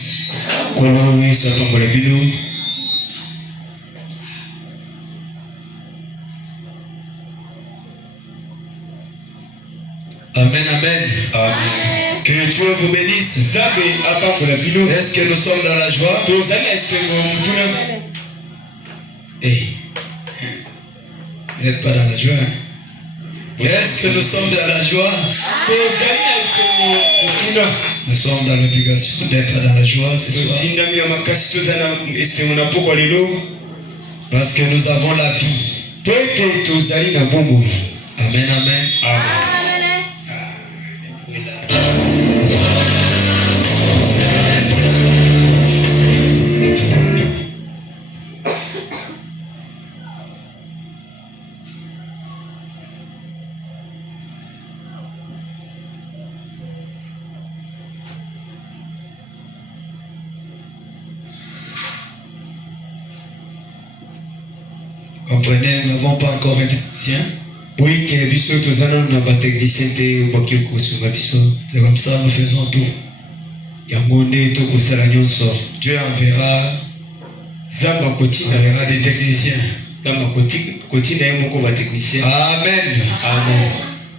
bénisse. Amen, amen. Que Dieu vous bénisse. Est-ce que nous sommes dans la joie? Hey. Vous n'êtes pas dans la joie, hein? Est-ce que nous sommes dans la joie? Nous sommes dans l'obligation d'être dans la joie ce soir. Parce que nous avons la vie. Amen, amen. Comprenez, nous n'avons pas encore un technicien. C'est comme ça nous faisons tout. Dieu enverra des techniciens. Amen.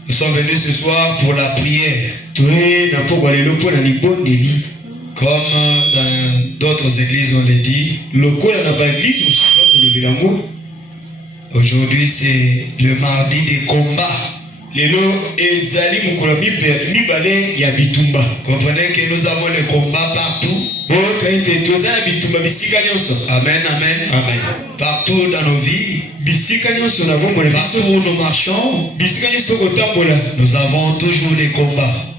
Nous sommes venus ce soir pour la prière. Comme dans d'autres églises on l'a dit. Aujourd'hui c'est le mardi des combats. Comprenez que nous avons le combat partout. Amen, amen. Partout dans nos vies. Partout où nous marchons. Nous avons toujours les combats.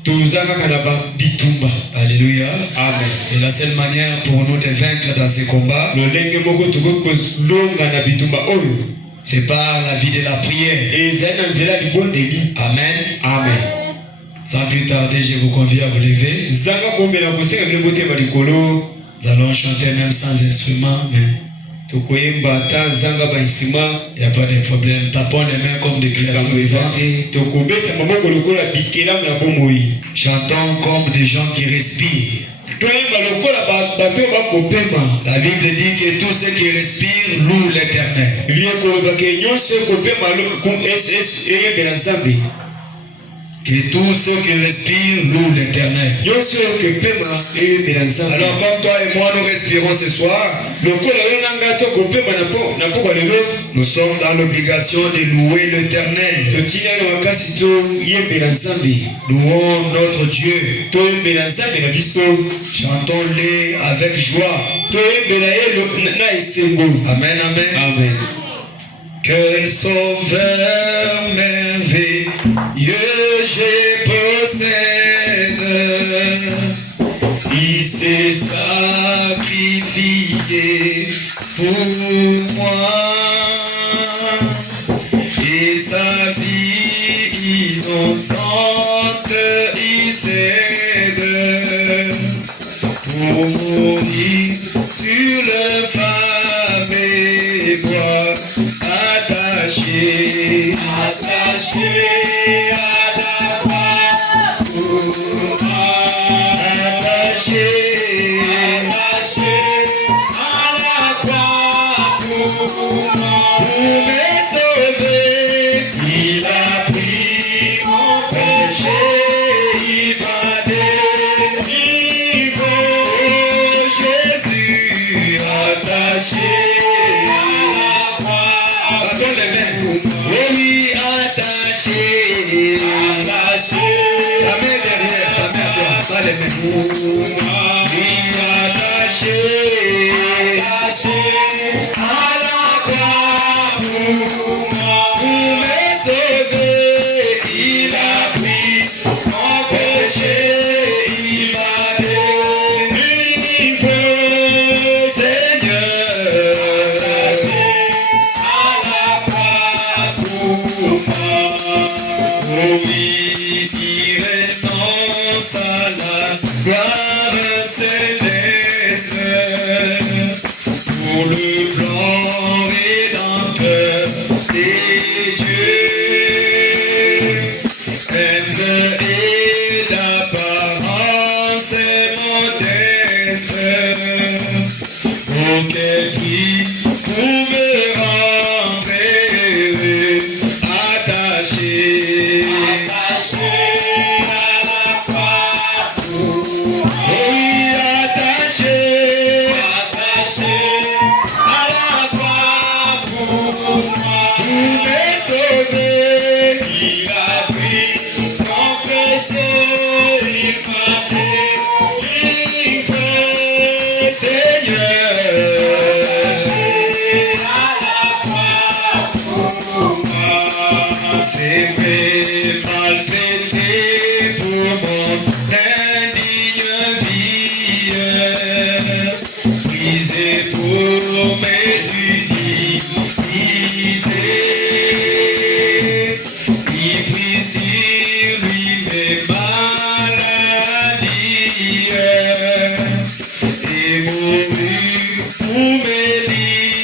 Alléluia. Amen. Et la seule manière pour nous de vaincre dans ces combats, c'est par la vie de la prière. Amen. Amen. Sans plus tarder, je vous convie à vous lever. Nous allons chanter même sans instrument, mais il n'y a pas de problème. Tapons les mains comme des créatures vivantes. Chantons comme des gens qui respirent. La Bible dit que tous ceux qui respirent louent l'Éternel. Que tous ceux qui respirent louent l'Éternel. Alors comme toi et moi nous respirons ce soir, nous sommes dans l'obligation de louer l'Éternel. Louons notre Dieu. Chantons-les avec joie. Amen, amen. Amen. Quel sauveur merveilleux je possède. Il s'est sacrifié pour moi. Et sa vie innocente il cède pour mourir sur le fameux bois. Attaché à la croix pour moi. Attaché à la croix pour moi. Pour me sauver, il a pris mon péché, il m'a délivré. Oh Jésus, attaché. Oui, attaché. Ta main derrière, ta main à toi, pas les mains. Oui, attaché à la croix pour me sauver. Il a pris mon péché, il m'a délivré. Oui, qui renonce à la gloire céleste pour le plan rédempteur des dieux. Humble et d'apparence modeste, qu'elle prie pour me rendre attaché. Attaché à la croix pour moi. Oui, attaché. Attaché à la croix pour moi. Pour me sauver, il a pris mon péché, il m'a délivré, Seigneur. Attaché à la croix pour moi. C'est fait maltraité pour mon indigne vie, brisé pour mes iniquités, il prit sur lui mes maladies et mourut pour me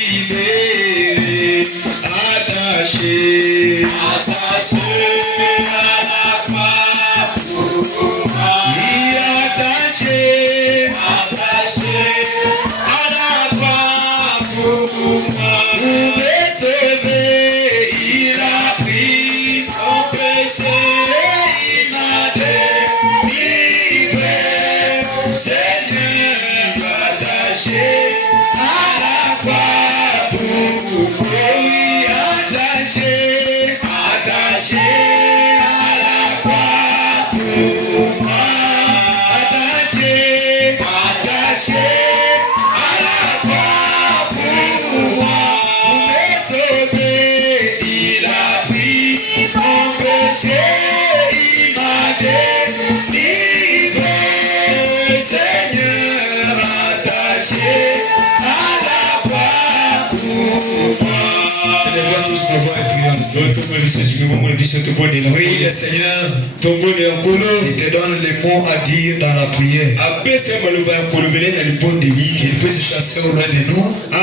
libérer, attaché. Attaché à la croix pour moi. Oui, attaché. Attaché à la croix pour moi. Pour me sauver, il a pris mon péché, il m'a délivré. Seigneur, attaché à la croix pour moi. Oui, attaché. Attaché à la croix pour moi. Attaché, attaché à la croix pour moi. Pour me sauver, il a pris mon péché, il m'a délivré. Seigneur, attaché à la croix pour moi. Élève-toi tous nos voix et prions. Oui, le Seigneur, il te donne les mots à dire dans la prière. Qu'il puisse chasser au loin de nous la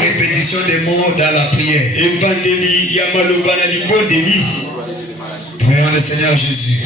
répétition des mots dans la prière. Prions le Seigneur Jésus.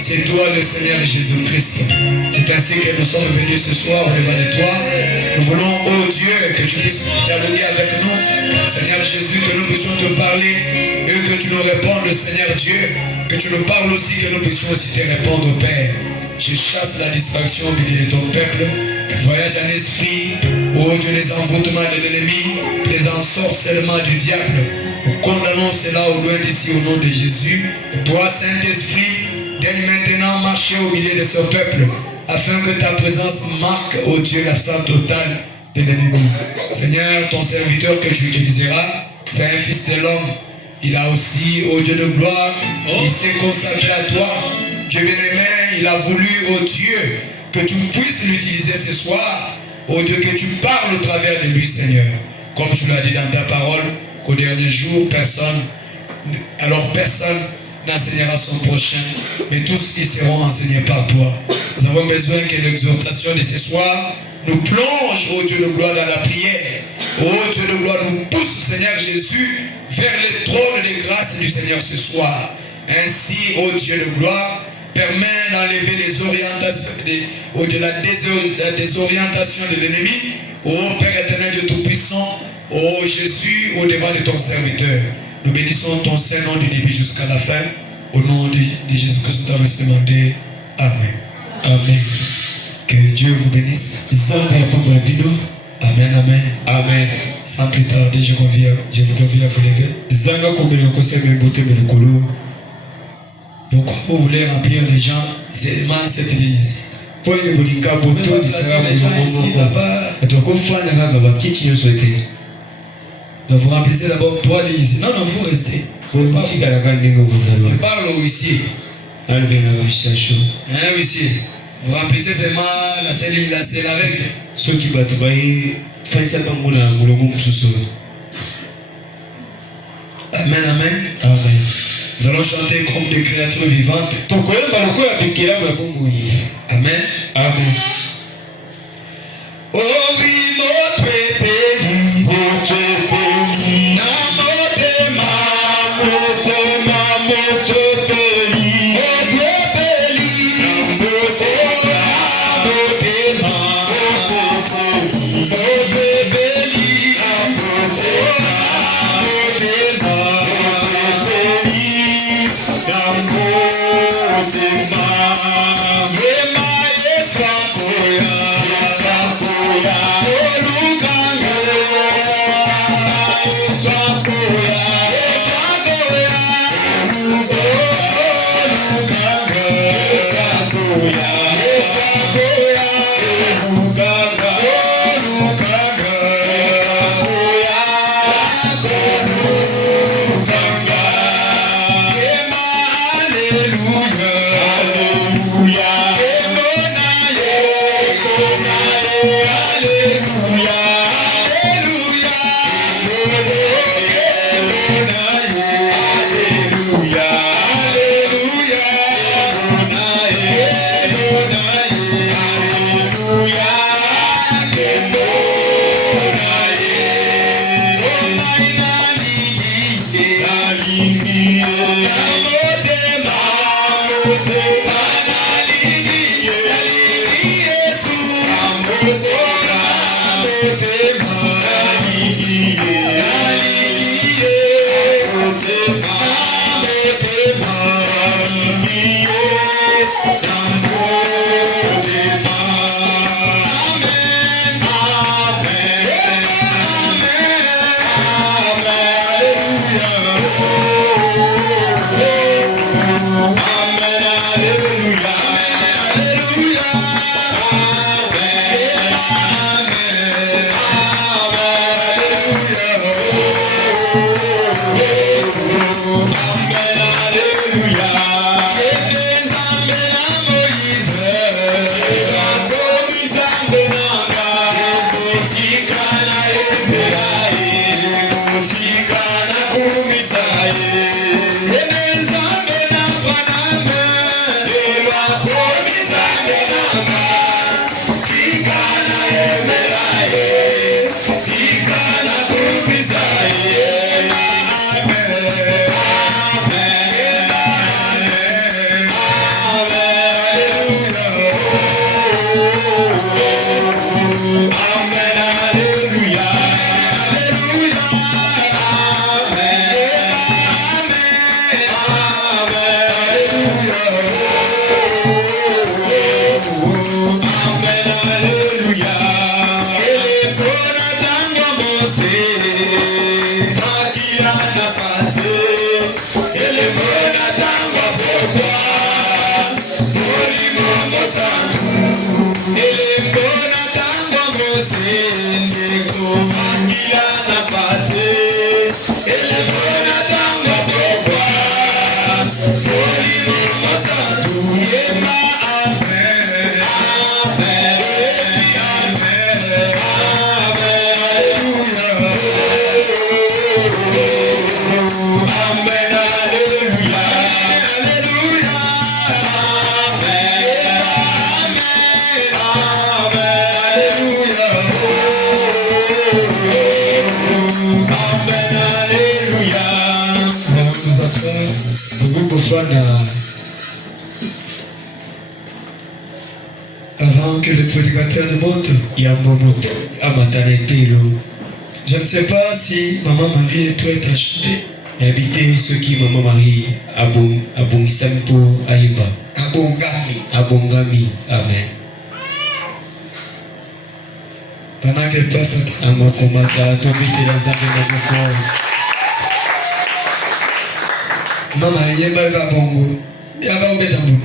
C'est toi le Seigneur Jésus-Christ. C'est ainsi que nous sommes venus ce soir devant toi. Nous voulons, oh Dieu, que tu puisses dialoguer avec nous. Seigneur Jésus, que nous puissions te parler et que tu nous répondes, Seigneur Dieu. Que tu nous parles aussi, que nous puissions aussi te répondre, Père. Je chasse la distraction de ton peuple. Voyage en esprit, oh Dieu, les envoûtements de l'ennemi, les ensorcellements du diable. Nous condamnons cela au loin d'ici au nom de Jésus. Toi, Saint-Esprit, daigne maintenant marcher au milieu de ce peuple, afin que ta présence marque, ô Dieu, l'absence totale de l'ennemi. Seigneur, ton serviteur que tu utiliseras, c'est un fils de l'homme. Il a aussi, ô Dieu de gloire, il s'est consacré à toi. Dieu bien-aimé, il a voulu, ô Dieu, que tu puisses l'utiliser ce soir. Ô Dieu, que tu parles au travers de lui, Seigneur. Comme tu l'as dit dans ta parole, qu'au dernier jour, personne n'enseignera son prochain, mais tous ils seront enseignés par toi. Nous avons besoin que l'exhortation de ce soir nous plonge, ô Dieu de gloire, dans la prière. Ô Dieu de gloire, nous pousse, Seigneur Jésus, vers le trône de grâce du Seigneur ce soir. Ainsi, ô Dieu de gloire, permet d'enlever les orientations, au-delà la désorientation de l'ennemi. Ô Père éternel, Dieu Tout-Puissant, ô Jésus, au devant de ton serviteur. Nous bénissons ton Saint-Nom du début jusqu'à la fin. Au nom de Jésus-Christ, nous avons demandé. Amen. Amen. Que Dieu vous bénisse. Amen, amen. Amen. Sans plus tarder, je vous convie à vous lever. Pourquoi vous voulez remplir les gens seulement cette ligne ici? Donc vous remplissez d'abord 3 lignes ici. Non, vous restez. On parle au huissier. Un huissier. Vous remplissez seulement la seule ligne, c'est la règle. Amen, amen. Amen. Nous allons chanter comme des créatures vivantes. Amen. Amen. Oh oui, notre pays. Yeah, my Avant que le prédicateur ne monte, je ne sais pas si Maman Marie et toi est acheté. Habiter ce qui Maman Marie abongisampo aïba. Abongami. Amen. Pendant qu'elle passe à Maman Marie est mal à Bongo. Il y a un peu d'amour.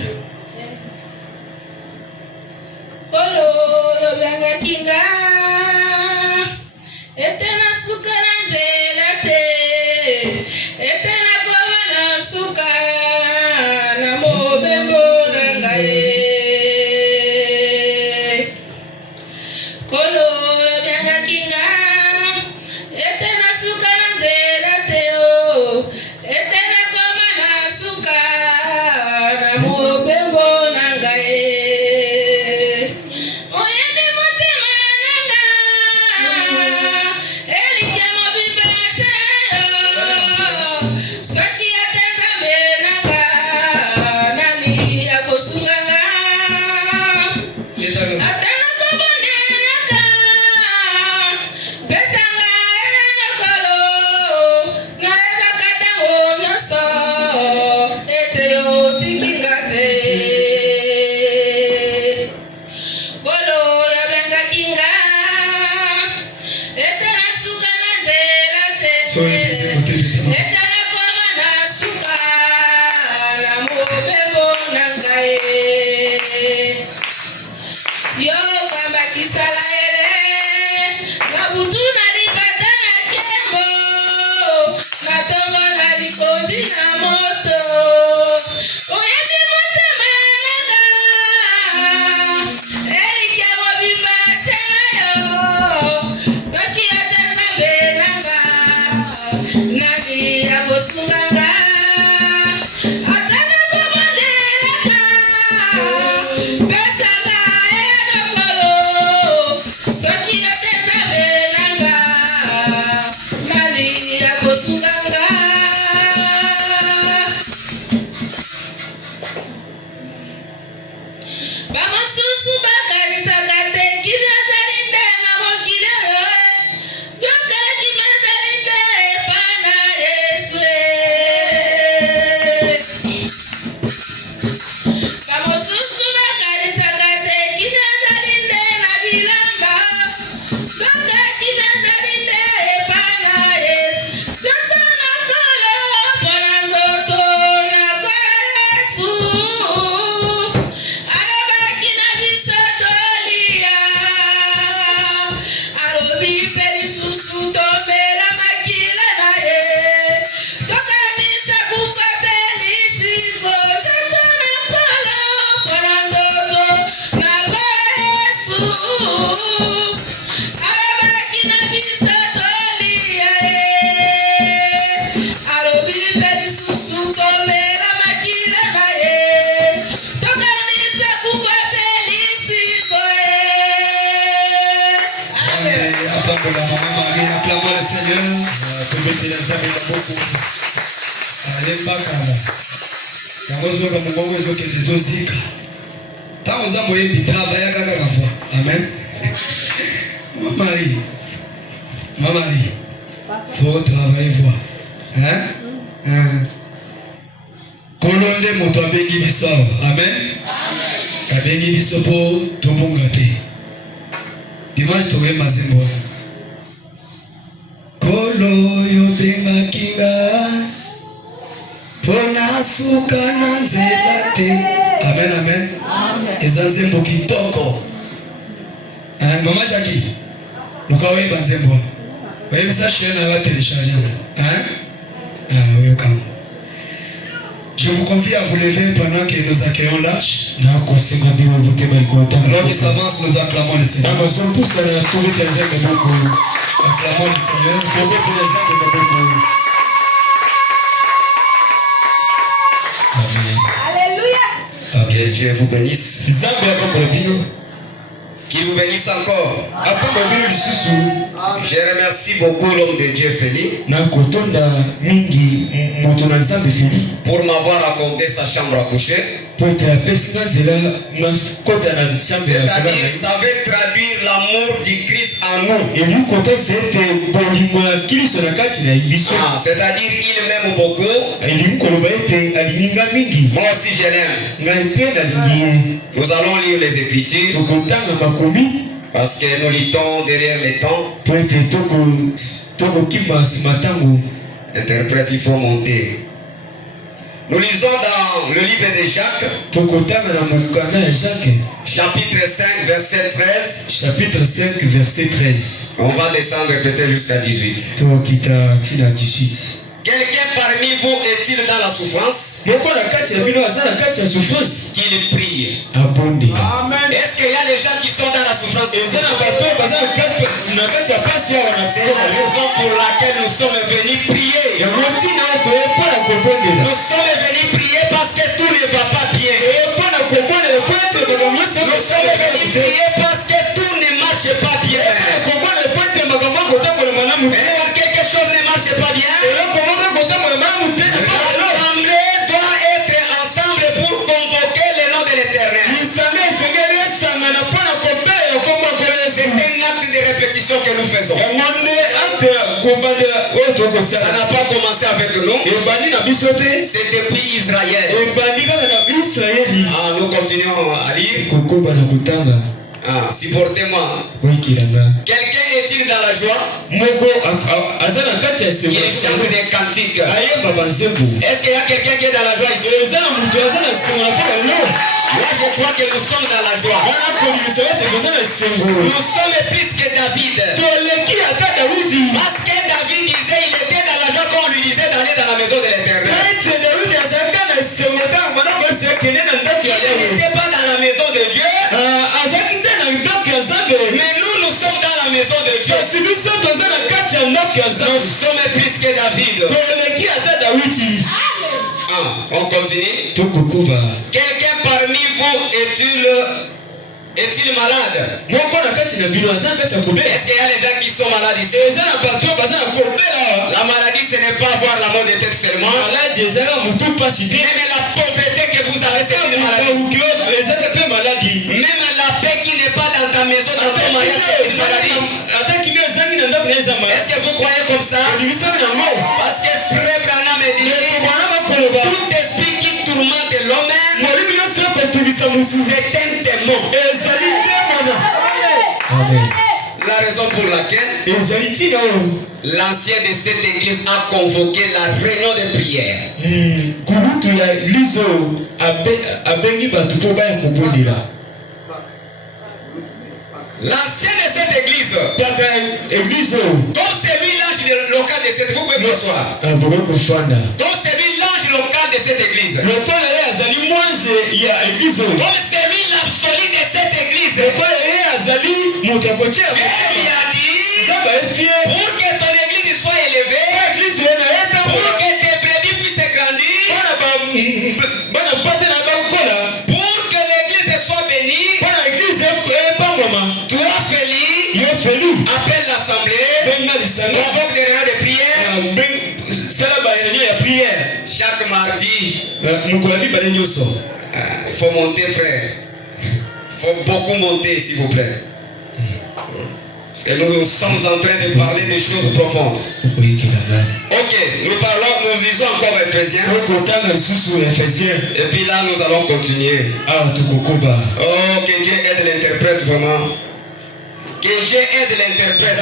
Amen. Maman Marie, faut travailler voir. Kolonde moto abengi biso. Amen. Abengi biso po tobonga te. Dimanche towe mazembo. Kolo yo benga kinga. Pona suka na nzela te. Amen, amen. Ezanzembo kitoko. Maman Jackie, nous avons eu un bon. Vous avez ça chez nous à télécharger. Oui, je vous confie à vous lever pendant que nous accueillons l'âge. Alors qu'il s'avance, nous acclamons le Seigneur. Acclamons le Seigneur. Alléluia. Que Dieu vous bénisse. Qu'il vous bénisse encore. Je remercie beaucoup l'homme de Dieu Félix pour m'avoir accordé sa chambre à coucher. C'est-à-dire, ça veut traduire l'amour du Christ en nous. C'est-à-dire, il m'aime beaucoup. Moi aussi, je l'aime. Nous allons lire les Écritures parce que nous luttons derrière les temps. Interprète, il faut monter. Nous lisons dans le livre de Jacques, chapitre 5, verset 13. Chapitre 5, verset 13. On va descendre peut-être jusqu'à 18. Quelqu'un parmi vous est-il dans la souffrance? Qu'il prie. Amen. Est-ce qu'il y a les gens qui sont dans la souffrance? C'est la raison pour laquelle nous sommes venus prier. Nous sommes venus prier parce que tout ne va pas bien. Nous sommes venus prier parce que tout ne marche pas bien. Et quelque chose ne marche pas bien. L'assemblée doit être ensemble pour convoquer le nom de l'Éternel. C'est un acte de répétition que nous faisons. Ça n'a pas commencé avec nous. C'est depuis Israël. Nous continuons à lire. Supportez-moi. Quelqu'un est-il dans la joie? Qu'il chante des cantiques. Est-ce qu'il y a quelqu'un qui est dans la joie ici? Moi je crois que nous sommes dans la joie. Nous sommes plus que David. Parce que David disait il était dans la joie quand on lui disait d'aller dans la maison de l'Éternel. Il n'était pas dans la maison de Dieu. Mais nous sommes dans la maison de Dieu. Nous sommes plus que David. On continue. Quelqu'un parmi vous est-il malade? Est-ce qu'il y a des gens qui sont malades ici? La maladie, ce n'est pas avoir la maux de tête seulement. Même la pauvreté que vous avez, c'est une maladie. Même la paix qui n'est pas dans ta maison, dans ton mariage, c'est une maladie. Est-ce que vous croyez comme ça? Parce que Frère Branham dit tout esprit qui tourmente l'homme, c'est un démon. Amen. La raison pour laquelle l'ancien de cette église a convoqué la réunion de prière. L'ancien de cette église, comme c'est lui l'ange local de cette, vous pouvez m'asseoir. Comme c'est lui l'ange local de cette église. Comme c'est lui l'absolu de cette église. Dieu lui a dit, pour que ton église soit élevée, pour que tes brebis puissent grandir, pour que l'église soit bénie, toi Félix, appelle l'assemblée, convoque des réunions de prière. Chaque mardi, il faut monter, frère. Il faut beaucoup monter, s'il vous plaît. Parce que nous sommes en train de parler des choses profondes. Ok, nous lisons encore Éphésiens. Et puis là, nous allons continuer. Oh, que Dieu aide l'interprète vraiment. Que Dieu aide l'interprète.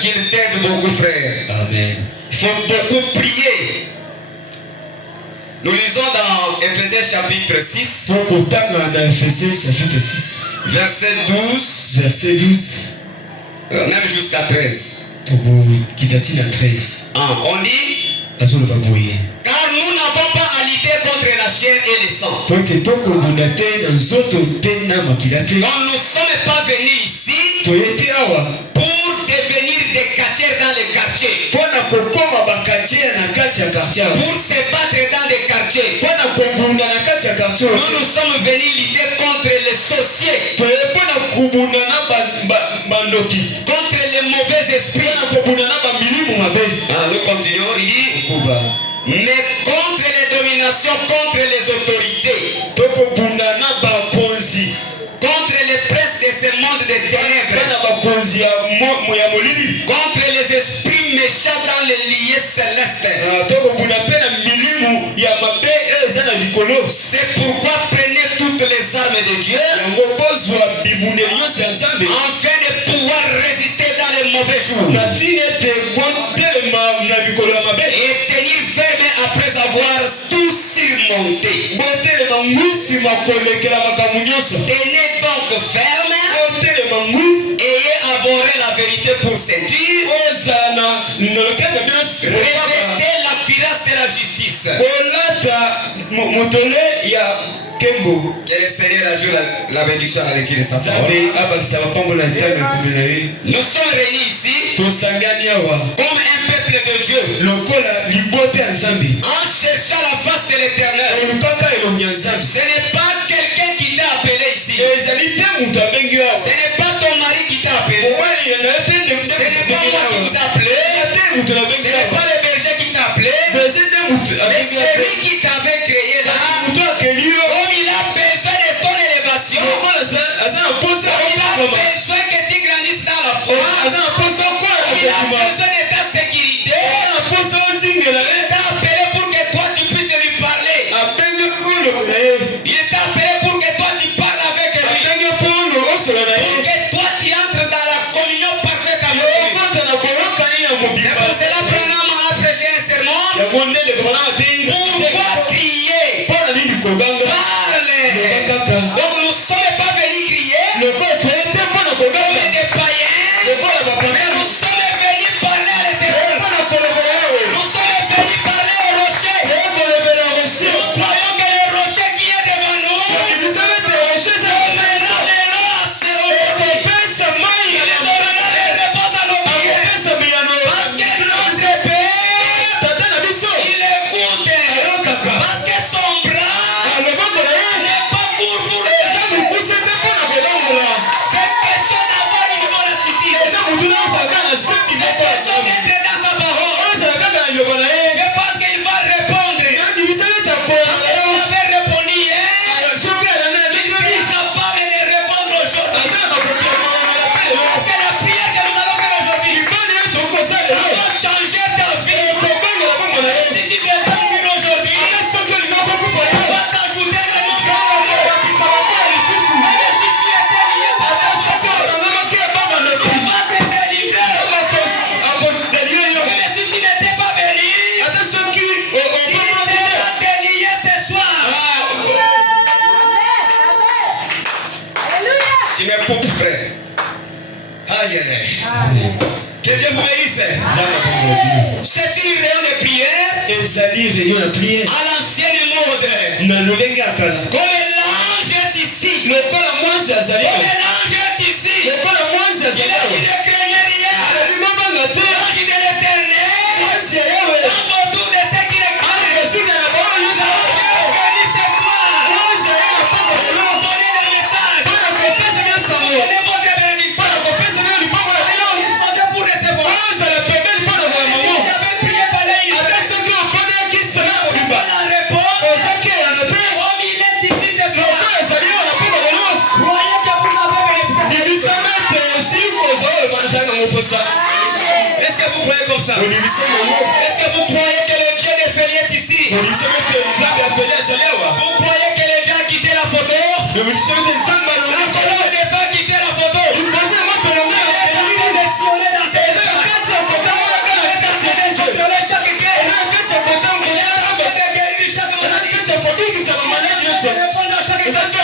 Qu'il t'aide beaucoup, frère. Amen. Il faut beaucoup prier. Nous lisons dans Éphésiens chapitre 6. Verset 12. Même jusqu'à 13. On dit, car nous n'avons pas à lutter contre la chair et le sang. Donc nous ne sommes pas venus ici pour devenir des quartiers dans les quartiers. Pour se battre dans des quartiers. Nous sommes venus lutter contre les associés, contre les mauvais esprits. Nous continuons, il dit, mais contre les dominations, contre les autorités, contre les princes de ce monde des ténèbres, contre les esprits méchants dans les lieux célestes. C'est pourquoi prenez toutes les armes de Dieu afin de pouvoir résister dans les mauvais jours et tenir ferme après avoir tout surmonté. Tenez donc ferme, ayez avoré la vérité pour ceinture, revêtez la cuirasse de la justice. Que le Seigneur ajoute la bénédiction à la lecture de sa parole. Nous sommes réunis ici comme un peuple de Dieu en cherchant la face de l'Éternel. Ce n'est pas quelqu'un qui t'a appelé ici. Ce n'est pas ton mari qui t'a appelé. Ce n'est pas moi qui vous a appelé. Ce n'est pas le berger qui t'a appelé. Mais c'est lui qui t'avait créé là. Comme il a besoin de ton élévation, il a besoin que tu grandisses dans la foi, il a besoin de ta sécurité, il t'a appelé pour que toi tu puisses lui parler, il t'a appelé pour que toi tu parles avec lui, pour que toi tu entres dans la communion parfaite avec lui. C'est pour cela que Branham a prêché un sermon. Pourquoi crier? Donc nous ne sommes pas venus crier comme des païens, mais nous sommes venus parler à l'Éternel. Nous sommes venus parler au rocher. Nous croyons que le rocher qui est devant nous, il donnera les lois à ses rochers. Il donnera les réponses à nos prières. Parce que notre Père, il écoute. Parce que son bras n'est pas court pour lui. C'est question d'avoir une bonne attitude. C'est question d'être dans sa parole. Je pense qu'il va répondre. Il avait répondu hier. Il est capable de répondre aujourd'hui. Parce que la prière que nous allons faire aujourd'hui va changer ta vie. Si tu veux mourir aujourd'hui, on va t'ajouter un nom. Même si tu étais lié par ta soeur, on va te délivrer. Même si tu n'étais pas venu, tu seras délié ce soir. Tu m'es pauvre frère. Aïe aïe aïe. Que Dieu vous bénisse. C'est une réunion de prière à l'ancienne mode. Comme l'ange est ici. Comme l'ange est ici. Il a dit ne craignez rien. L'ange de l'Éternel. Dans vos tours de ce qui est béni ce soir. Pour donner le message. Donnez votre bénédiction. Disposez pour recevoir. Si tu avais prié par la bonne réponse. Comme il est ici ce soir. Croyez que vous avez bénéficié. Est-ce que vous croyez comme ça? Est-ce que vous croyez que le Dieu des fériés est ici? Vous croyez que le Dieu a quitté la photo? La photo ne va quitter la photo. Il est en train de sillonner dans ses états. Il est en train de contrôler chaque cœur. Il est en train de guérir chaque maladie. Il est en train de répondre à chaque exception. Il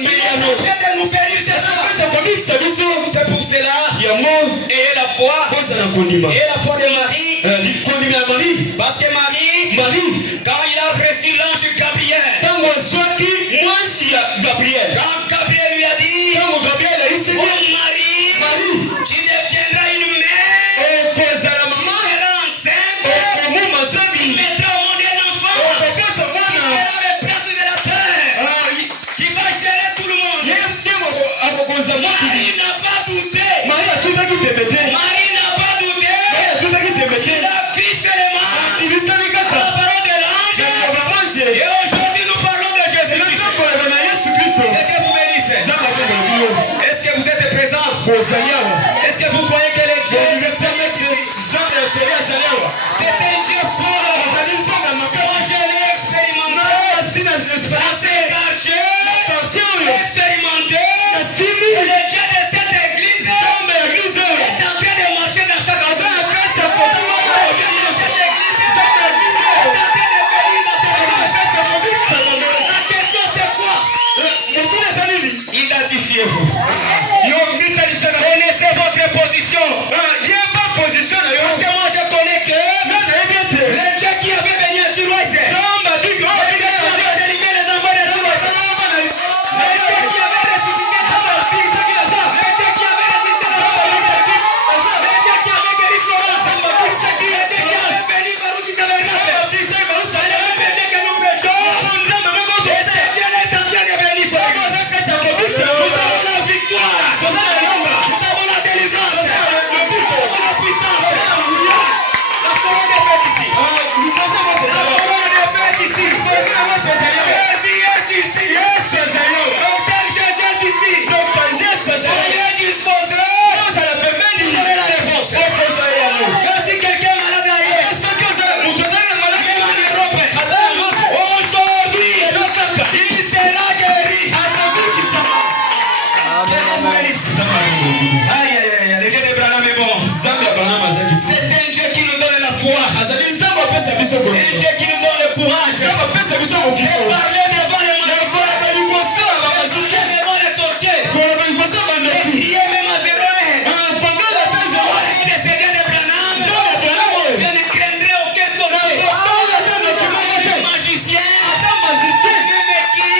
est en train de nous bénir ce soir. C'est pour cela, ayez la foi. Ayez la foi de Marie. Parce que Marie, quand il a reçu l'ange Gabriel, quand Gabriel lui a dit, oh Marie, tu deviendras une mère, tu seras enceinte, tu mettras au monde un enfant, qui sera le prince de la terre, qui va gérer tout le monde. Est-ce que vous croyez que le Dieu c'est un Dieu fort? Moi je l'ai expérimenté. Dans ces quartiers expérimenté. Et le Dieu de cette église est en train de marcher dans chaque maison. Le Dieu de cette église est en train de venir dans cette église. La question c'est quoi? Identifiez-vous. Connaissez votre position. Parce que moi je connais que le Dieu qui avait béni à Tiroïde, le Dieu qui avait délivré les enfants de Tiroïde, le Dieu qui avait ressuscité les enfants, le Dieu qui avait ressuscité les enfants, le Dieu qui avait guéri Florence, le Dieu qui avait béni Baruch qui s'avait fait. C'est le même Dieu que nous prêchons. Et ce Dieu est en train de bénir sur l'église. Nous avons la victoire. Nous avons la délivrance. Nous avons la puissance. La couronne est faite ici. La couronne est faite ici. Jésus est ici. Docteur Jésus est ici. Soyez disposés. Vous aurez la réponse. Même si quelqu'un est malade ailleurs, même en Europe, aujourd'hui, il sera guéri. Aïe, aïe, aïe, le Dieu d'Abraham est bon. C'est un Dieu qui nous donne la foi. Un Dieu qui nous donne le courage. Et parler devant les malheureux. Ressusciter devant les sorciers. Et crier même à 0. Les seigneurs d'Abraham. Je ne craindrai aucun sorcier. Les magiciens. Même qui.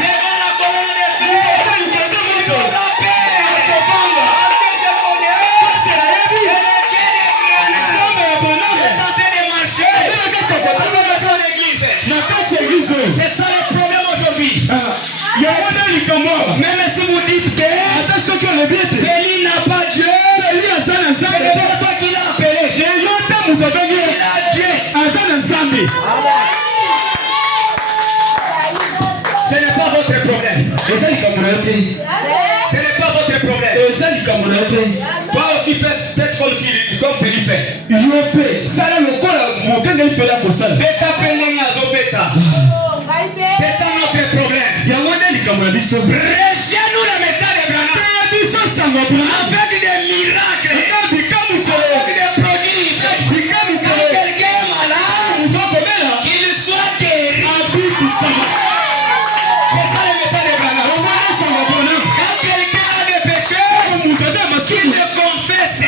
Devant la colonne des frères. Il aura paix. Parce que je connais. Et le Dieu d'Abraham est en train de marcher dans l'église. C'est ça le problème aujourd'hui. Même si vous dites que Béli n'a pas Dieu, c'est pas toi qui l'as appelé. Il a Dieu. Ce n'est pas votre problème. Ce n'est pas votre problème. Toi aussi faites comme Philippe fait. Beta pelengazo beta. C'est ça notre problème. Prêchez-nous le message d'Abraham avec des miracles, avec des prodiges. Quand quelqu'un est malade, qu'il soit guéri. C'est ça le message d'Abraham. Quand quelqu'un a des péchés, qu'il le confesse.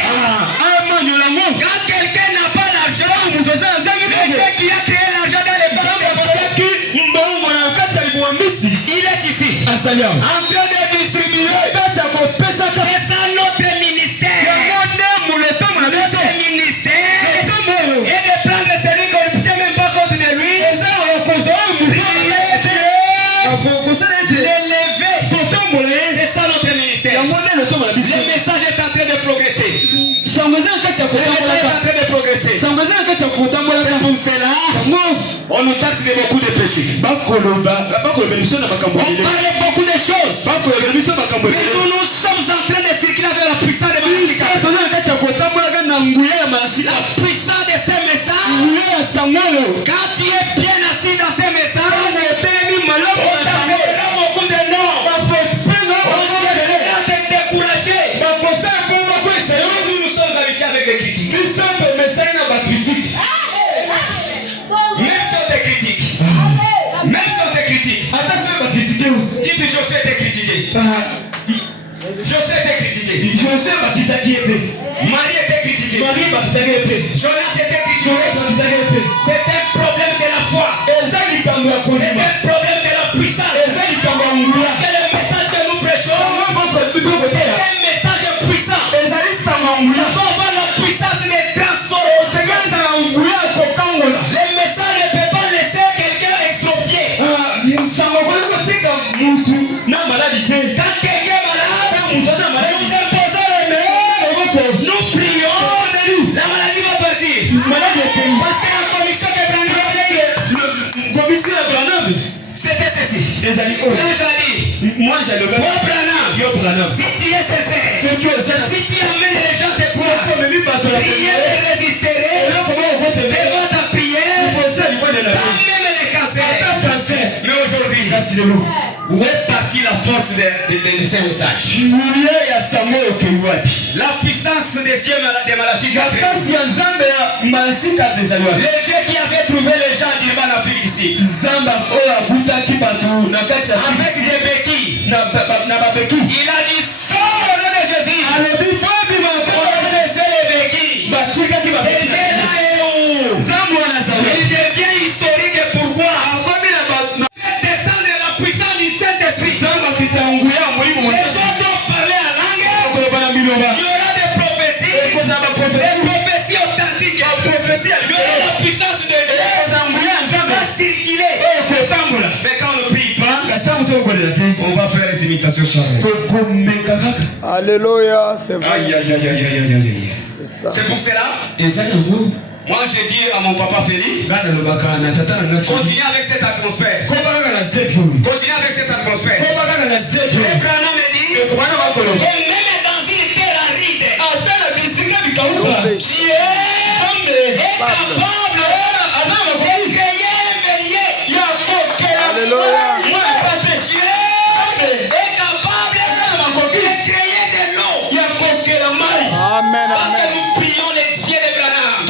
Quand quelqu'un n'a pas l'argent, le Dieu qui a créé l'argent dans les banques des banques, il est ici. En train de distribuer. C'est ça notre ministère. Notre ministère est de prendre celui qu'on ne tient même pas compte de lui. L'élever. C'est ça notre ministère. Le message est en train de progresser. Le message est en train de progresser. C'est pour cela on nous taxe de beaucoup de péchés. On parle beaucoup de choses. Mais nous sommes en train de circuler avec la puissance de la puissance de ces messages. Quand tu es bien assis dans ces messages, on t'appellera beaucoup de noms. On t'appellera de décourager. Nous sommes habitués avec les critiques. Même si on te critique. Dites José était critiqué. José était critiqué. Marie était critiquée. Jonas était critiqué. C'est un problème de la foi. C'est un problème de la puissance. C'est le message que nous prêchons. C'est un message puissant. Nous avons la puissance de transformer. Le message ne peut pas laisser quelqu'un extropié. Quand quelqu'un est malade, nous imposons les mains. Nous prions. La maladie va partir. Parce que la commission de Branham, c'était ceci. Il a dit, toi Branham, Si tu es sincère, si tu amènes les gens te croire, rien ne résisterait devant ta prière, pas même les cancers. Mais aujourd'hui, où est partie la force de ces messages? La puissance des dieux de Malachie 4. Le Dieu qui avait trouvé les gens d'Irban en Afrique d'ici. Avec des béquilles. Il a dit sors au nom de Jésus. Professez les béquilles. C'est Dieu là et où? Il devient historique. Pourquoi? Faites descendre la puissance du Saint-Esprit. Les gens doivent parler en langue. Il y aura des prophéties. Des prophéties authentiques. Il y aura la puissance de Dieu. Va circuler. Mais quand on ne prie pas, on va faire les imitations charnelles. Alléluia, c'est vrai. Aïe, aïe, aïe, aïe, aïe, aïe, aïe. C'est pour cela, moi j'ai dit à mon papa Félix, continuez avec cette atmosphère. Continuez avec cette atmosphère. Et Branham me dit que même dans une terre aride, Dieu est capable de créer un bélier. Alléluia. Dieu est capable de créer de l'eau. Amen, Parce que amen. nous prions les dieux de Branham.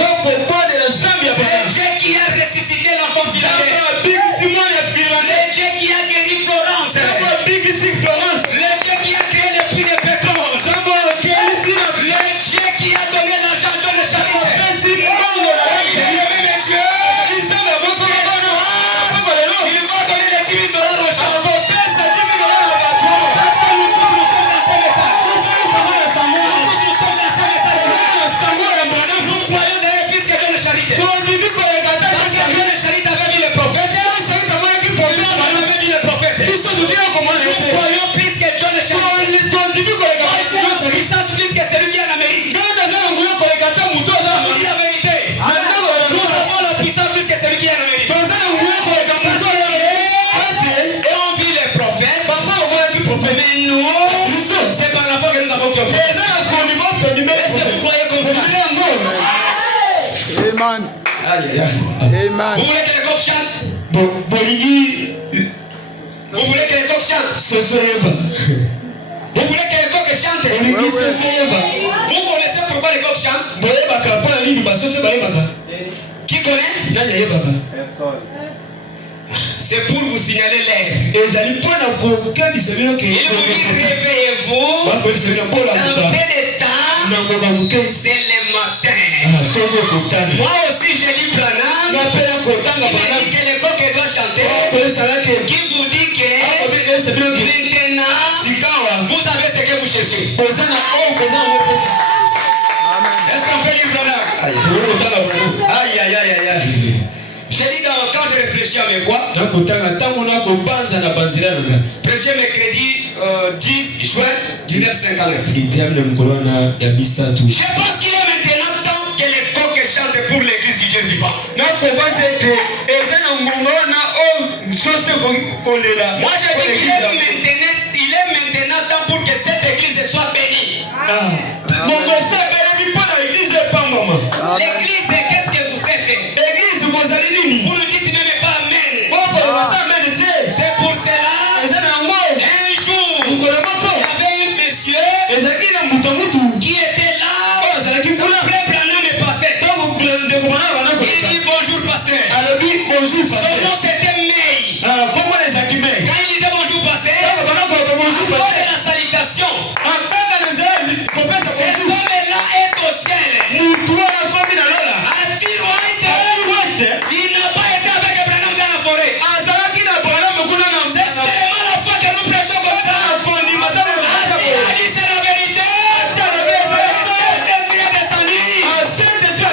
Le Dieu qui a ressuscité l'enfant Philadelphie. Le Dieu qui a guéri Florence. Le Dieu qui a créé le puits de pétrole. Le Dieu qui a donné l'argent dans le chapitre. Il va donner les 10 000 $ au champ. Parce que nous tous nous sommes dans ce message. Nous sommes dans ce message. Nous croyons dans le Fils qui donne la charité. Parce que Dieu de charité avait mis les prophètes. On avait mis les prophètes. Nous croyons plus que John le charité. Puissance plus que celui qui est en Amérique. Je vous dis la vérité. Nous avons la puissance plus que celui qui est en Amérique. Et on vit les prophètes. Mais nous, c'est par la foi que nous avons compris. Est-ce que vous croyez comme ça? Amen. Aïe, aïe, aïe. Amen. Vous voulez que les coqs chantent? Vous voulez que les coqs chantent? Vous voulez que les coqs chantent? Vous connaissez pourquoi les coqs chantent? Qui connaît? C'est pour vous signaler l'heure. Il vous dit réveillez-vous. Un peu de temps. C'est le matin. Moi aussi j'ai lu Branham. Il me dit que les coqs doivent chanter. Qui vous dit que maintenant vous avez ce que vous cherchez. Est-ce qu'on fait lire Branham? Aïe, aïe, aïe, aïe, aïe. J'ai dit quand je réfléchis à mes voix, prêché mercredi 10 juin 1959. Je pense qu'il est maintenant temps que les coqs chantent pour l'église du Dieu vivant. Moi je dis qu'il est maintenant temps pour que cette église soit bénie. L'église, qu'est-ce que vous êtes? Vous ne dites même pas amen. C'est pour cela, un jour, il y avait un monsieur qui était là. Frère Branham est passé. Il dit bonjour pasteur. Son nom c'était May. Quand il disait bonjour pasteur, après de la salutation, cet homme-là est au ciel. Il n'a pas été avec Branham dans la forêt. C'est seulement la fois que nous prêchons comme ça. A dit c'est la vérité. Saint-Esprit est descendu.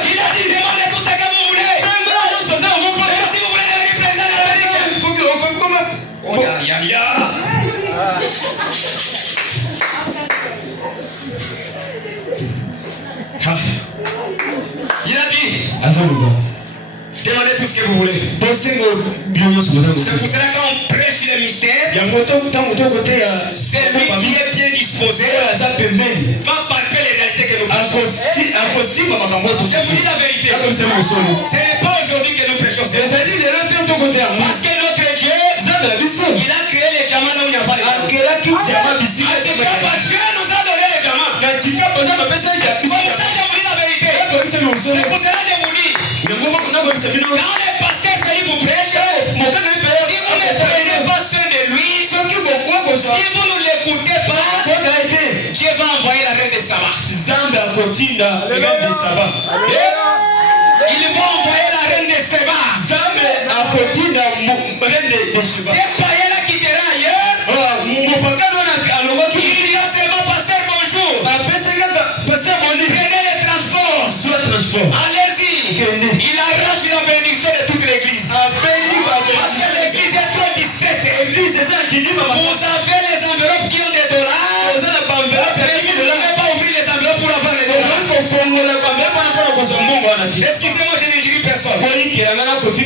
Il a dit demandez tout ce que vous voulez. Et si vous voulez devenir président de l'Amérique. Il a dit demandez tout ce que vous voulez. C'est pour cela qu'on prêche le mystère, Celui qui est bien disposé va palper les réalités que nous prêchons. Je vous dis la vérité. Ce n'est pas aujourd'hui que nous prêchons. Parce que notre Dieu, il a créé les diamants là où il n'y a pas les diamants. Dieu nous a donné les diamants. Comme ça, je vous dis la vérité. C'est pour cela que je vous dis. Quand le pasteur Félix vous prêche, si vous ne prenez pas soin de lui, si vous ne l'écoutez pas, Dieu va envoyer la reine de Saba. Il va envoyer la reine de Saba. C'est pas elle qui ira ailleurs. Il dira seulement pasteur bonjour. Prenez les transports. Allez-y. Il arrache la bénédiction de toute l'église. Parce que l'église est trop distraite. Vous avez les enveloppes qui ont des dollars. Mais vous ne devez pas ouvrir les enveloppes pour avoir les dollars. Excusez-moi, je n'injurie personne.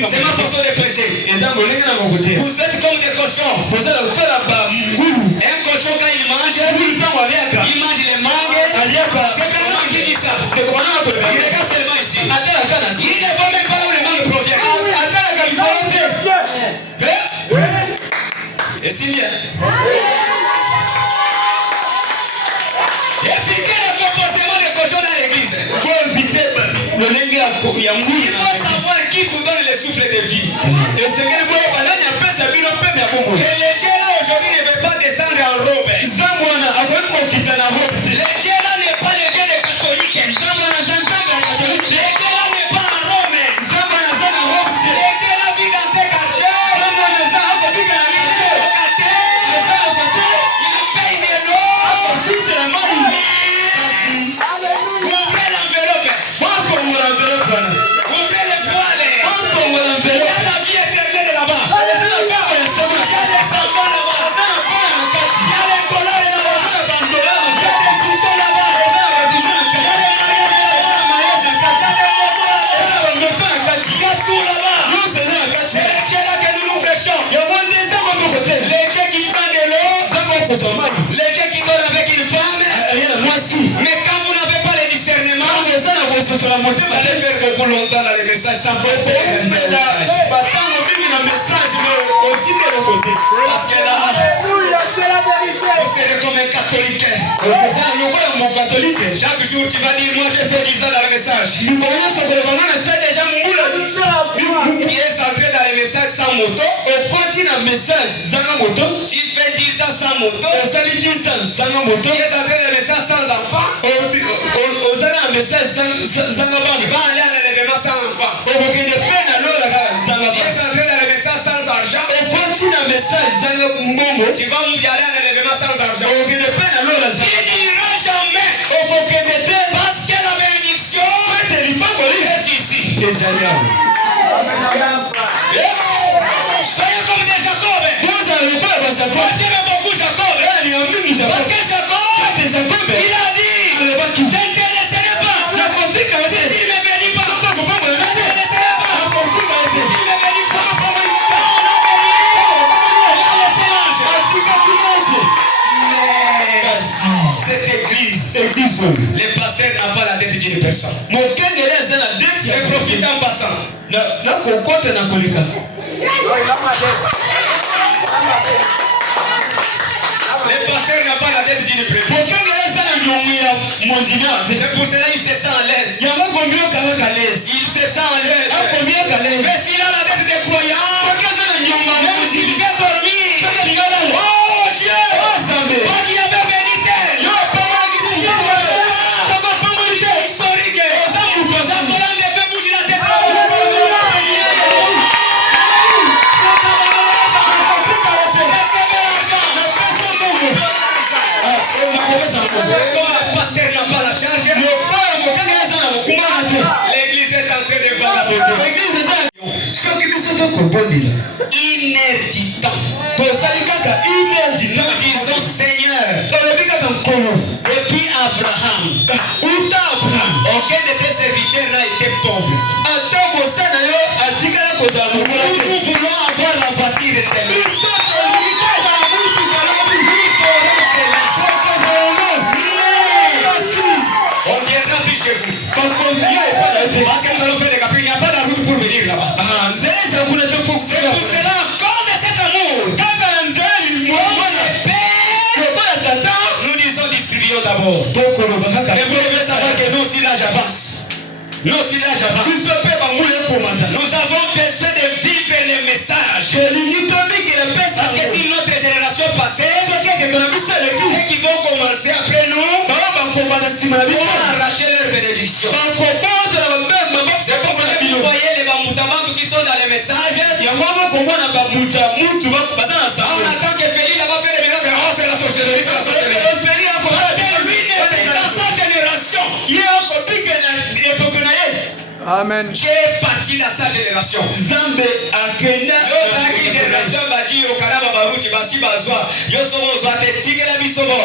C'est ma façon de prêcher. Vous êtes comme des cochons. Un cochon quand il mange les mangues. C'est vraiment qui dit ça. Il regarde seulement ici. Il ne voit même pas où les mangues proviennent. Et s'il y a évitez le comportement des cochons dans l'église. Il faut savoir qui vous donne le souffle de vie. Et le Dieu là aujourd'hui ne veut pas descendre en robe. Le Dieu là n'est pas le Dieu des catholiques. Le Dieu là n'est pas en Rome. Le Dieu là vit dans ses quartiers. Il paye des lots. Ouvrez l'enveloppe. Ouvrez les voiles. Il y a la vie éternelle là-bas. Il y a les enfants là-bas. Il y a les dollars là-bas. Il y a les couchons là-bas. Il y a les mariages là-bas. Il y a tout là-bas. C'est le Dieu là que nous prêchons. Le Dieu qui prend de l'eau. Le Dieu qui donne avec une femme. Mais quand vous n'avez pas le discernement, vous allez faire beaucoup longtemps dans les messages sans porter parce que là, vous serez comme un catholique. Chaque jour, tu vas dire, moi j'ai fait 10 ans dans le message. Tu es entré dans le message sans moto. Tu fais 10 ans sans moto. Tu es entré dans le message sans enfant. Tu vas aller à l'événement sans enfant. Tu es entré dans le message sans argent. Tu vas y aller à l'événement sans argent. Tu n'iras jamais. Parce que la bénédiction est ici. Soyez comme des Jacob. Moi j'aime beaucoup Jacob. Parce que Jacob, il a dit, je ne te laisserai pas. Si tu ne me bénis pas, je ne te laisserai pas. Si tu ne me bénis pas, on a béni. Cette église, le pasteur n'a pas la dette d'une personne. Je profite en passant. Le pasteur n'a pas la dette d'une personne. C'est pour cela qu'il se sent à l'aise. Il se sent à l'aise. Mais s'il a la dette des croyants, même s'il fait dormir, oh Dieu, toi qui avais béni tel, historique, ça te l'a fait bouger la tête. Comme le pasteur n'a pas la charge, l'église est en train de vagabonder. Une heure du temps. Nous disons Seigneur, depuis Abraham, aucun de tes serviteurs n'a été pauvre. Nous voulons avoir la voiture éternelle. d'abord. Et vous devez savoir que nous aussi là j'avance. Nous aussi là j'avance. Nous avons besoin de vivre les messages. Parce que si notre génération passée, ceux qui vont commencer après nous vont arracher leur bénédiction. C'est pour ça que vous voyez les bambutabantu qui sont dans les messages. On attend que Félix va faire les miracles. Oh, c'est la sorcellerie, c'est la sorcellerie. Parce que lui n'est pas dans sa génération. Amen. Qui est parti dans sa génération. Yozaki génération badi okaraba baruti basi bazwa. Yosomo zwate tikela bisobo.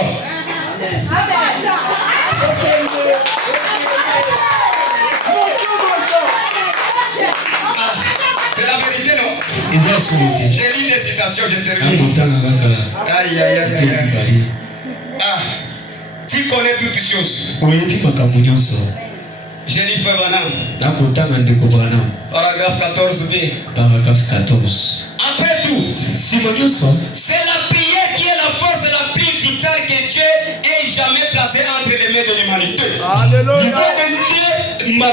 C'est la vérité, non? J'ai lu des citations, je termine. Aïe, aïe, aïe, aïe. Ah, tu connais toutes choses. Jennifer Branham. Paragraphe 14b. Paragraphe 14. Après tout, c'est la prière qui est la force la plus vitale que Dieu ait jamais placée entre les mains de l'humanité. Alléluia. La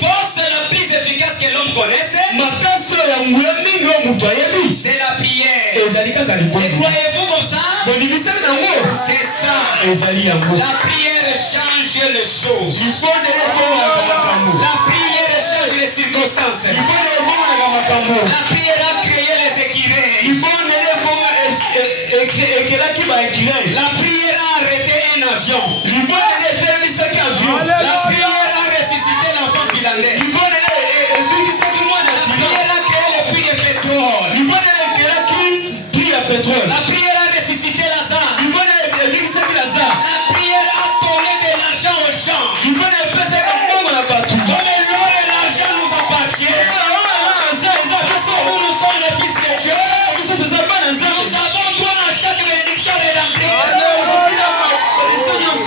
force la plus efficace que l'homme connaisse, c'est la prière. Et croyez-vous comme ça? C'est ça. La prière change les choses. La prière change les circonstances. La prière a créé les écureuils. La prière a arrêté un avion. La prière a ressuscité l'enfant filandais. La prière a créé le puits de pétrole. La prière a ressuscité Lazare. La prière a donné de l'argent aux gens. Comme l'or et l'argent nous appartiennent, nous sommes les fils de Dieu. Nous avons droit à chaque bénédiction rédemptrice.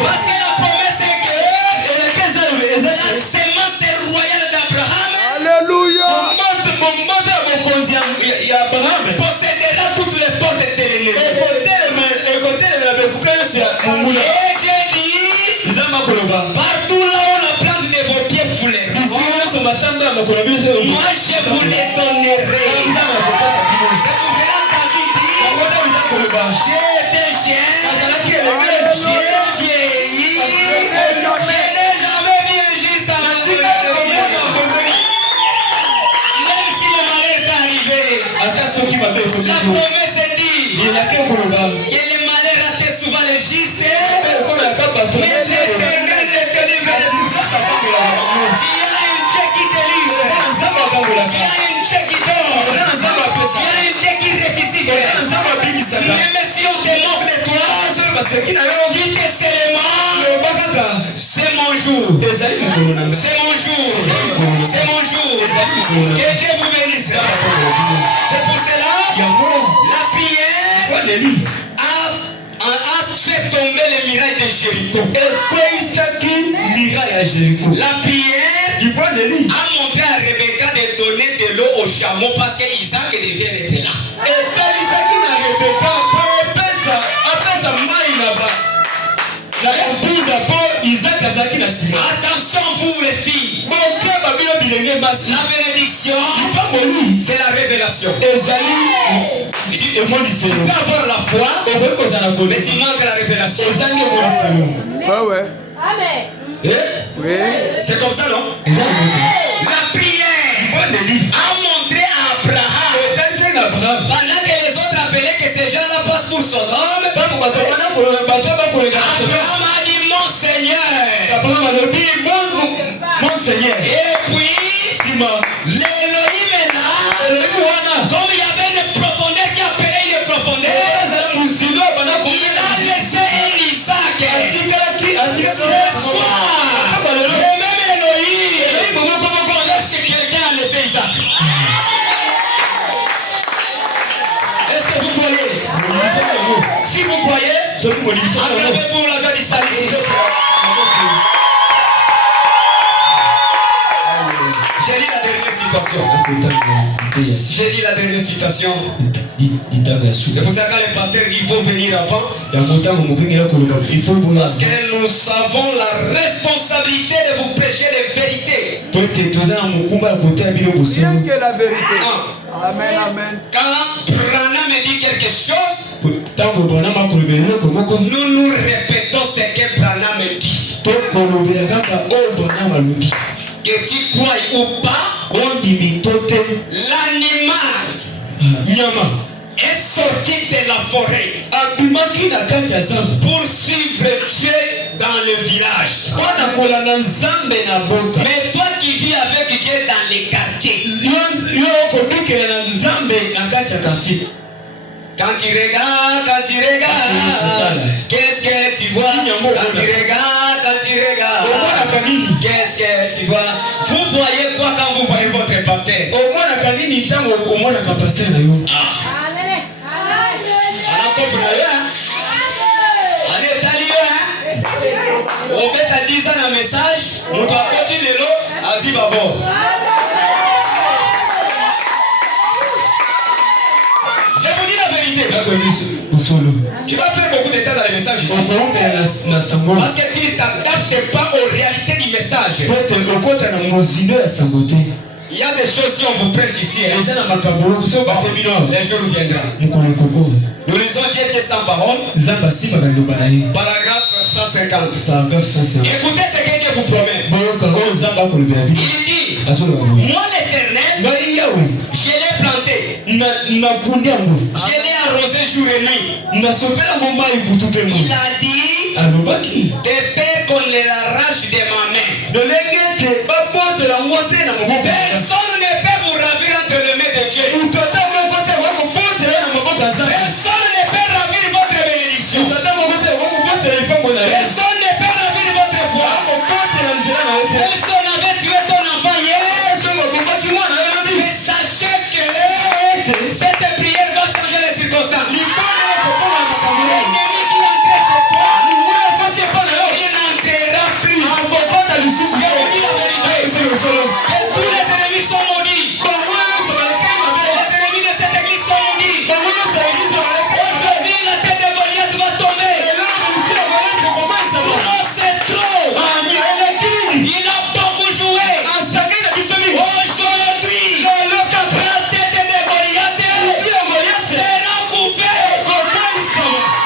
Parce que la promesse est que la sémence royale d'Abraham possédera toutes les portes de l'ennemi. Et Dieu dit, partout là où la plante de vos pieds fleurira, moi je vous les donnerai. C'est pour cela David dit, j'étais chien, j'ai vieilli, je n'ai jamais vu un juste avant de me. Même si le malheur est arrivé, la promesse dit que le malheur raté souvent les justes, mais l'éternel ne te livre de tout ça. Tu as un Dieu qui te livre, tu as un Dieu qui dort, tu as un Dieu qui ressuscite. Même si on te moque de toi, dis tes seulement, c'est mon jour, c'est mon jour, c'est mon jour. Que Dieu vous bénisse. C'est pour cela la prière a fait tomber les murailles de Jéricho. La prière a montré à Rebecca de donner de l'eau au chameau parce que Isaac devait être là. Attention vous les filles. La bénédiction, c'est la révélation. Tu peux avoir la foi, mais tu manques la révélation. Ouais. Oui. C'est comme ça, non? La prière a montré à Abraham, pendant que les autres appelaient que ces gens-là passent pour Sodome, Abraham a dit mon Seigneur. Et puis l'Élohim est là. Comme il y avait une profondeur qui appelait une profondeur, il a laissé un Isaac. Ce soir, le même Élohim cherche quelqu'un à laisser Isaac. Est-ce que vous croyez? Si vous croyez, acclamez pour la joie du salut. J'ai lu la dernière citation. citation. J'ai dit la dernière citation. C'est pour ça que les pasteurs, il faut venir avant. Parce que nous avons la responsabilité de vous prêcher les vérités. Rien que la vérité. Amen, amen. Quand Branham me dit quelque chose, nous nous répétons ce que Branham me dit. Que tu crois ou pas, l'animal est sorti de la forêt pour suivre Dieu dans le village. Mais toi qui vis avec Dieu dans les quartiers, quand tu regardes, qu'est-ce que tu vois? Quand tu regardes, qu'est-ce que tu vois? Vous voyez quoi quand vous voyez votre pasteur? On met à 10 ans un message, nous doit continuer là, vas-y, babo. Je vous dis la vérité. Tu vas faire beaucoup de temps dans les messages ici. Parce que tu ne t'adaptes pas aux réalités du message. Il y a des choses si on vous prêche ici. Bon, les jours viendront. Nous lisons Dieu sans parole. Paragraphe 150. Écoutez ce que Dieu vous promet. Il dit, moi l'éternel, je l'ai planté. Je l'ai arrosé jour et nuit. Il a dit, de peur qu'on ne l'arrache de ma main. Personne ne peut vous ravir entre les mains de Dieu. Personne ne peut ravir votre bénédiction. Personne ne peut ravir votre foi. Personne n'avait tué ton enfant hier. Mais sachez que cette prière va changer les circonstances. L'ennemi qui entrait chez toi, il n'entrera plus. Je vous dis la vérité. Que tous les ennemis sont maudits. Les ennemis de cette église sont maudits. Aujourd'hui, la tête de Goliath va tomber. Non, c'est trop. Il a beaucoup joué. Aujourd'hui, la tête de Goliath sera coupée.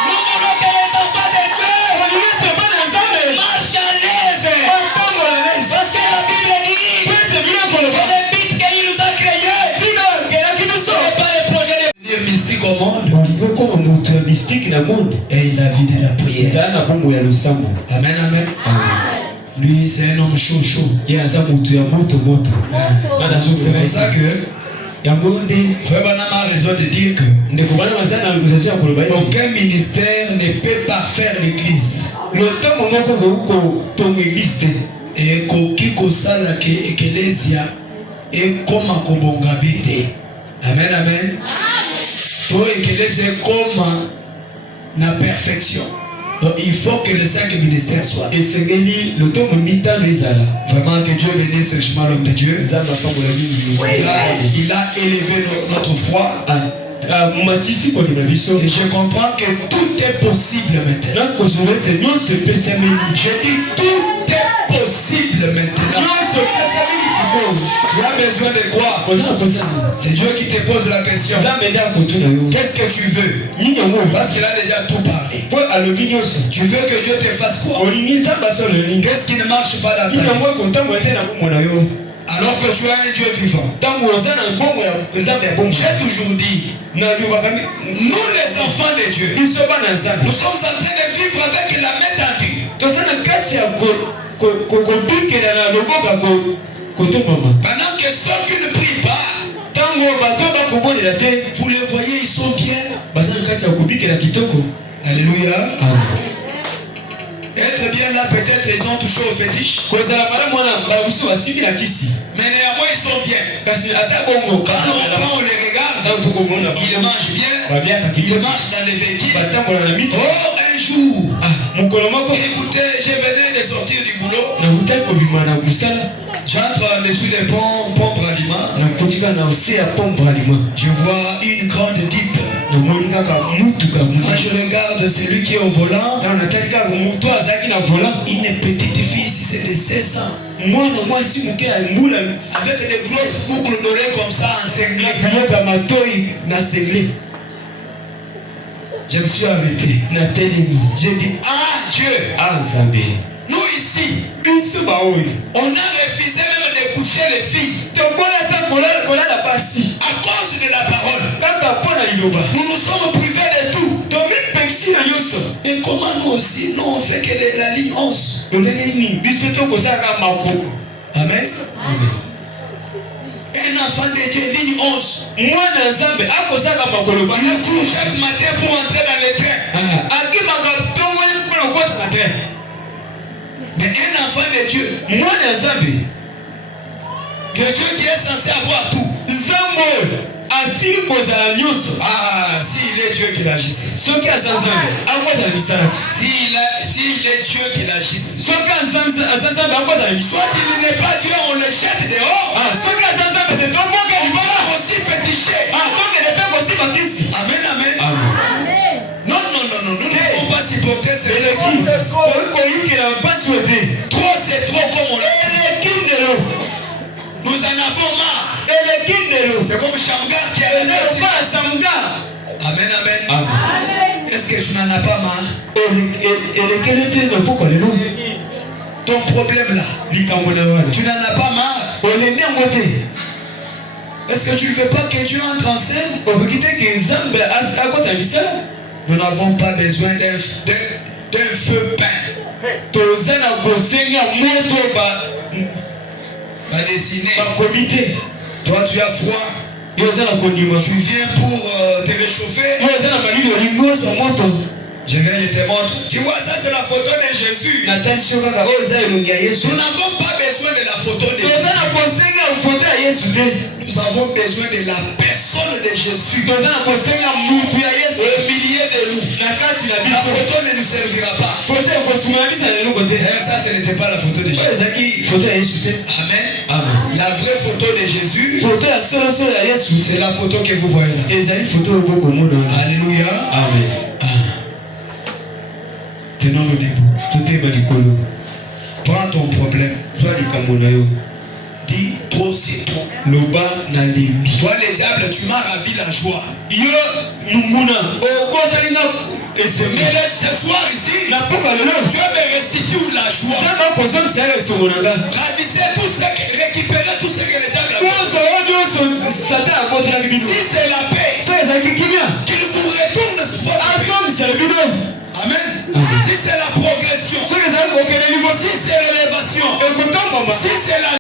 Nous voulons que les enfants de Dieu marchent à l'aise. Parce que la Bible dit que le but qu'il nous a créé, que ce n'est pas le projet de Il est mystique au monde mystique. et il a vidé la prière. Amen, amen. Lui, c'est un homme chaud. C'est pour ça que Frère Branham a raison de dire que aucun ministère ne peut pas faire l'église. Et koki kosala ke ekelesia ekoma kobonga bite. Amen, amen. Pour ekelesia ekoma na perfection. Donc il faut que les 5 ministères soient. Vraiment que Dieu bénisse richement l'homme de Dieu. Il a élevé notre foi. Et je comprends que tout est possible maintenant. Je dis tout est possible maintenant. Tu as besoin de quoi? C'est Dieu qui te pose la question. Qu'est-ce que tu veux? Parce qu'il a déjà tout parlé. Tu veux que Dieu te fasse quoi? Qu'est-ce qui ne marche pas dans ta vie? Alors que tu as un Dieu vivant. J'ai toujours dit, nous les enfants de Dieu, nous sommes en train de vivre avec la main tendue. Pendant que ceux qui ne prient pas, vous les voyez, ils sont bien. Alléluia. Être bien là, peut-être ils ont touché au fétiche. Mais néanmoins ils sont bien. Quand on les regarde, ils mangent bien, ils marchent dans les véhicules. Oh, un jour, écoutez, je venais de sortir du boulot. J'entre en dessous des pompes ralliement. Je vois une grande dipe. Quand je regarde celui qui est au volant, une petite fille, si c'est de 16 ans, avec des grosses boucles d'oreilles comme ça, encinglées. Je me suis arrêté. J'ai dit, ah Dieu, nous ici, on a refusé même de coucher les filles à cause de la parole. Nous nous sommes privés de tout. Et comment nous aussi, nous on fait que la ligne 11. Amen. Un enfant de Dieu, ligne 11. Il court chaque matin pour entrer dans le train. Mais un enfant de Dieu, le Dieu qui est censé avoir tout. Ah, s'il est Dieu qui l'agisse. S'il est Dieu qui l'agisse. Soit il n'est pas Dieu, on le jette dehors. Aussi fétiché. Amen, amen. Non, nous ne pouvons pas supporter cette chose. Trop, c'est trop comme on l'a dit. Nous en avons marre. C'est comme Shamgar qui a Amen, amen. Est-ce que tu n'en as pas marre? Ton problème là, tu n'en as pas marre? Est-ce que tu ne veux pas que Dieu entre en scène? Nous n'avons pas besoin d'un feu peint. Va dessiner. Toi tu as froid. Tu viens pour te réchauffer. Je viens, je te montre. Tu vois, ça c'est la photo de Jésus. Nous n'avons pas besoin de la photo de Jésus. Nous avons besoin de la personne de Jésus. Au milieu de nous. La photo ne nous servira pas. Ça, ce n'était pas la photo de Jésus. Amen. La vraie photo de Jésus, c'est la photo que vous voyez là. Alléluia. Amen. Tenons le debout. Prends ton problème. Dis, trop c'est trop. Toi le diable, tu m'as ravi la joie. Mais ce soir ici, Dieu me restitue la joie. Ravissez tout ce que, récupérez tout ce que le diable a fait. Si c'est la paix, qu'il vous retourne votre paix. Amen. Si c'est la progression, si c'est l'élévation, si c'est la